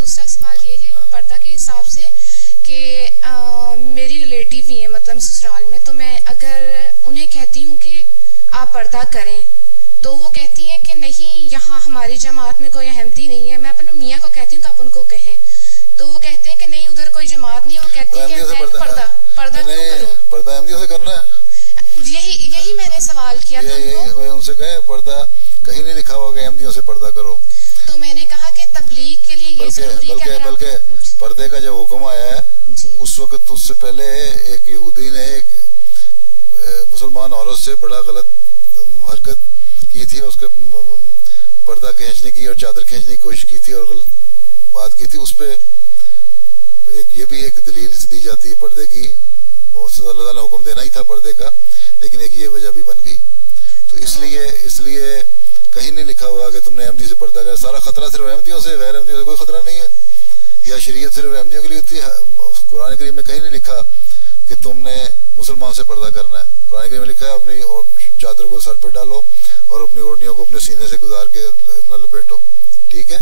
दूसरा सवाल ये है पर्दा के हिसाब से कि मेरी रिलेटिव ही है मतलब ससुराल में, तो मैं अगर उन्हें कहती हूँ कि आप पर्दा करें तो वो कहती हैं कि नहीं, यहाँ हमारी जमात में कोई अहमदी नहीं है। मैं अपने मियाँ को कहती हूँ कि आप उनको कहें, तो वो कहते हैं कि नहीं उधर कोई जमात नहीं है। वो कहती है कि मैं पर्दा क्यों करूं? पर्दा अहमदियों से करना है। यही मैंने सवाल किया था उनको। उनसे कहें पर्दा कहीं नहीं लिखा हुआ कि अहमदियों से पर्दा करो। तो मैंने कहा कि तबलीग के लिए ये जरूरी है। बल्कि पर्दे का जब हुक्म आया है उस वक्त उससे पहले एक यहूदी ने एक मुसलमान औरत से बड़ा गलत हरकत की थी। उसके पर्दा खींचने की और चादर खींचने की कोशिश की थी और गलत बात की थी। उस पर ये भी एक दलील दी जाती है पर्दे की। बहुत से अल्लाह ताला ने हुक्म देना ही था पर्दे का, लेकिन एक ये वजह भी बन गई। तो इसलिए कहीं नहीं लिखा हुआ कि तुमने अहमदी से पर्दा कर। सारा खतरा सिर्फ अहमदियों से, गैर अहमदियों से कोई खतरा नहीं है। या शरीयत सिर्फ अहमदियों के लिए होती है। कुरान करीम में कहीं नहीं लिखा कि तुमने मुसलमान से पर्दा करना है। कुरान करीम में लिखा है अपनी चादर को सर पर डालो और अपनी ओढ़नियों को अपने सीने से गुजार के इतना लपेटो। ठीक है,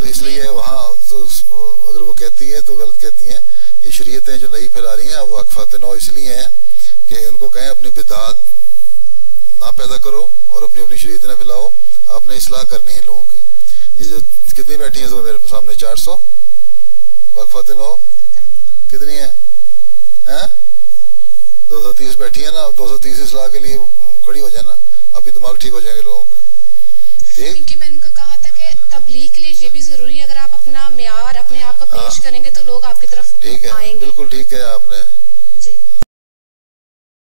तो इसलिए वहाँ तो अगर वो कहती है तो गलत कहती हैं। ये शरीयतें जो नई फैला रही हैं अब वाकफात नौ इसलिए हैं कि उनको कहें अपनी बिदात ना पैदा करो और अपनी अपनी शरीयत ना फैलाओ। आपने इस्लाह करनी है लोगों की। ये जो कितनी बैठी हैं तो मेरे सामने 400 वाकफात नौ कितनी है? 230 बैठी है ना। 230 इस्लाह के लिए खड़ी हो जाए ना, अभी दिमाग ठीक हो जाएंगे लोगों के। क्योंकि मैंने उनको कहा था कि तबलीग के लिए ये भी जरूरी है, अगर आप अपना म्यार अपने आप को पेश करेंगे तो लोग आपकी तरफ आएंगे। बिल्कुल ठीक है आपने। जी।